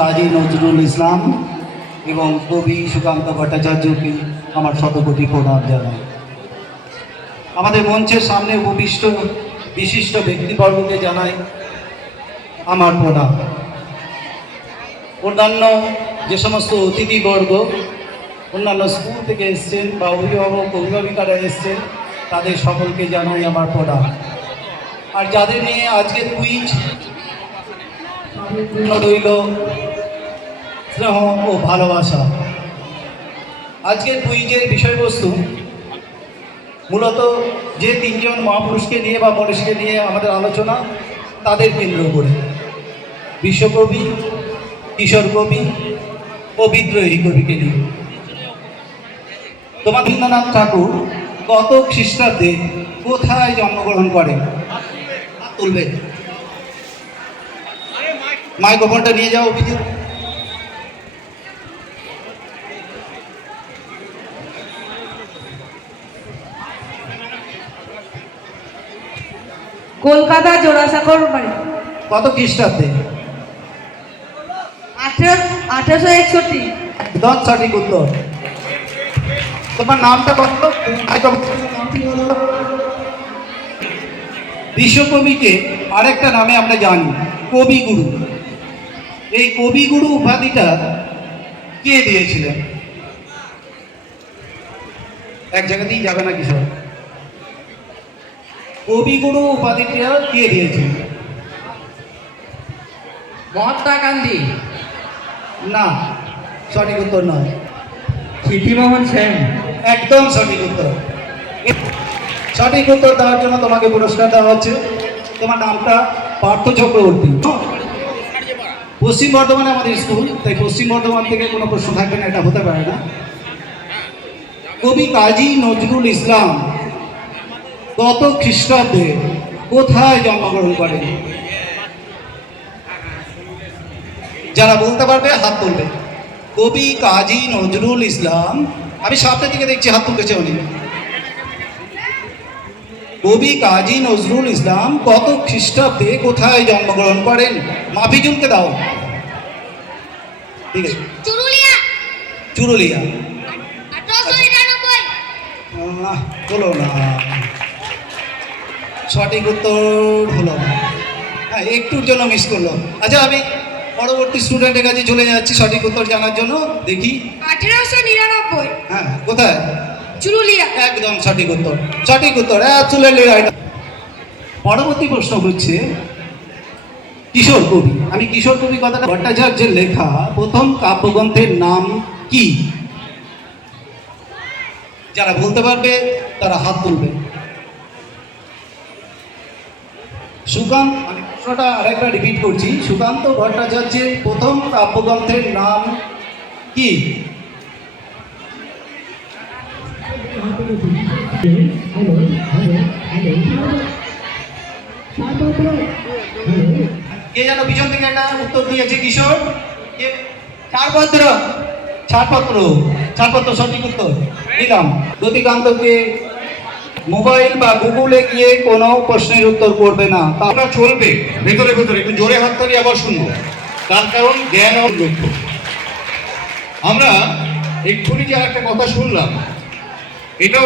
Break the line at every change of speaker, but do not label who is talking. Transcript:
কাজী নজরুল ইসলাম এবং কবি সুকান্ত ভট্টাচার্যকে আমার শতকোটি প্রণাম জানাই। আমাদের মঞ্চের সামনে উপবিষ্ট বিশিষ্ট ব্যক্তিবর্গকে জানাই আমার প্রণাম। অন্যান্য যে সমস্ত অতিথিবর্গ, অন্যান্য স্কুল থেকে এসছেন বা অভিভাবক, অভিভাবিকারা এসছেন, তাদের সকলকে জানাই আমার প্রণাম। আর যাদের নিয়ে আজকে কুইজ রইল স্নেহ ও ভালোবাসা। আজকের কুইজের বিষয়বস্তু মূলত যে তিনজন মহাপুরুষকে নিয়ে বা মনীষীকে নিয়ে আমাদের আলোচনা, তাদের কেন্দ্র করে। বিশ্বকবি, কিশোর কবি ও বিদ্রোহী কবিকে নিয়ে। তোমার রবীন্দ্রনাথ ঠাকুর কত খ্রিস্টাব্দে কোথায় জন্মগ্রহণ করেন? তুলবে। মাইক্রোফোনটা নিয়ে যাও অভিজিৎ।
কলকাতা জোড়াসাঁকর বাড়ি।
কত খ্রিস্টাব্দে?
আঠেরো আঠেরোশো একষট্টি।
একদম সঠিক উত্তর। তোমার নামটা কত? বিশ্বকবিকে আরেকটা নামে আমরা জানি কবিগুরু। এই কবিগুরু উপাধিটা কে দিয়েছিলেন? এক জায়গাতেই যাবে না কিশোর কবিগুরু উপাধিটা কে দিয়েছিলেন?
মহাত্মা গান্ধী।
না সঠিক উত্তর নয়।
স্মৃতিমোহন সেন।
একদম সঠিক উত্তর। সঠিক উত্তর দেওয়ার জন্য তোমাকে পুরস্কার দেওয়া হচ্ছে। তোমার নামটা পার্থ চক্রবর্তী। পশ্চিম বর্ধমানে আমাদের স্কুল, তাই পশ্চিম বর্ধমান থেকে কোনো প্রশ্ন থাকবে না, এটা হতে পারে না। কবি কাজী নজরুল ইসলাম কত খ্রিস্টাব্দে কোথায় জন্মগ্রহণ করেন? যারা বলতে পারবে, হাত তুলবে। কবি কাজী নজরুল ইসলাম, আমি সামনের দিকে দেখছি, হাত তুলেছে উনি কবি কাজী নজরুল ইসলাম কত খ্রিস্টাব্দে কোথায় জন্মগ্রহণ করেন? মাফিজুলকে দাও। ঠিক আছে।
চুরুলিয়া।
চুরুলিয়া। হলো না। সঠিক উত্তর হলো না। হ্যাঁ একটুর জন্য মিস করল আচ্ছা আমি পরবর্তী স্টুডেন্টের কাছে চলে যাচ্ছি সঠিক উত্তর জানার জন্য। দেখি।
আঠেরোশো নিরানব্বই।
হ্যাঁ কোথায়?
চুরুলিয়া।
একদম সঠিক উত্তর। সঠিক উত্তর রাইট পরবর্তী প্রশ্ন হচ্ছে কিশোর কবি। আমি কিশোর কবি কথাটা ভট্টাচার্যের লেখা, প্রথম কাব্যগ্রন্থের নাম কি? যারা বলতে পারবে, তারা হাত তুলবে। সুকান্ত, আমি প্রশ্নটা আরেকবার রিপিট করছি। সুকান্ত ভট্টাচার্যের প্রথম কাব্যগ্রন্থের নাম কি? কে যেন পিছন থেকে একটা উত্তর দিয়েছে, কিশোর? ছাড়পত্র ছাড়পত্র ছাড়পত্র, সঠিক উত্তর। দিলাম। জ্যোতিকান্তকে মোবাইল বা গুগলে গিয়ে কোনো প্রশ্নের উত্তর করবে না। তা
আমরা চলবে। ভেতরে ভেতরে, একটু জোরে হাত তালি আবার শুনব। তার কারণ জ্ঞান ও লক্ষ্য। আমরা এক্ষুনি যে একটা কথা শুনলাম, এটাও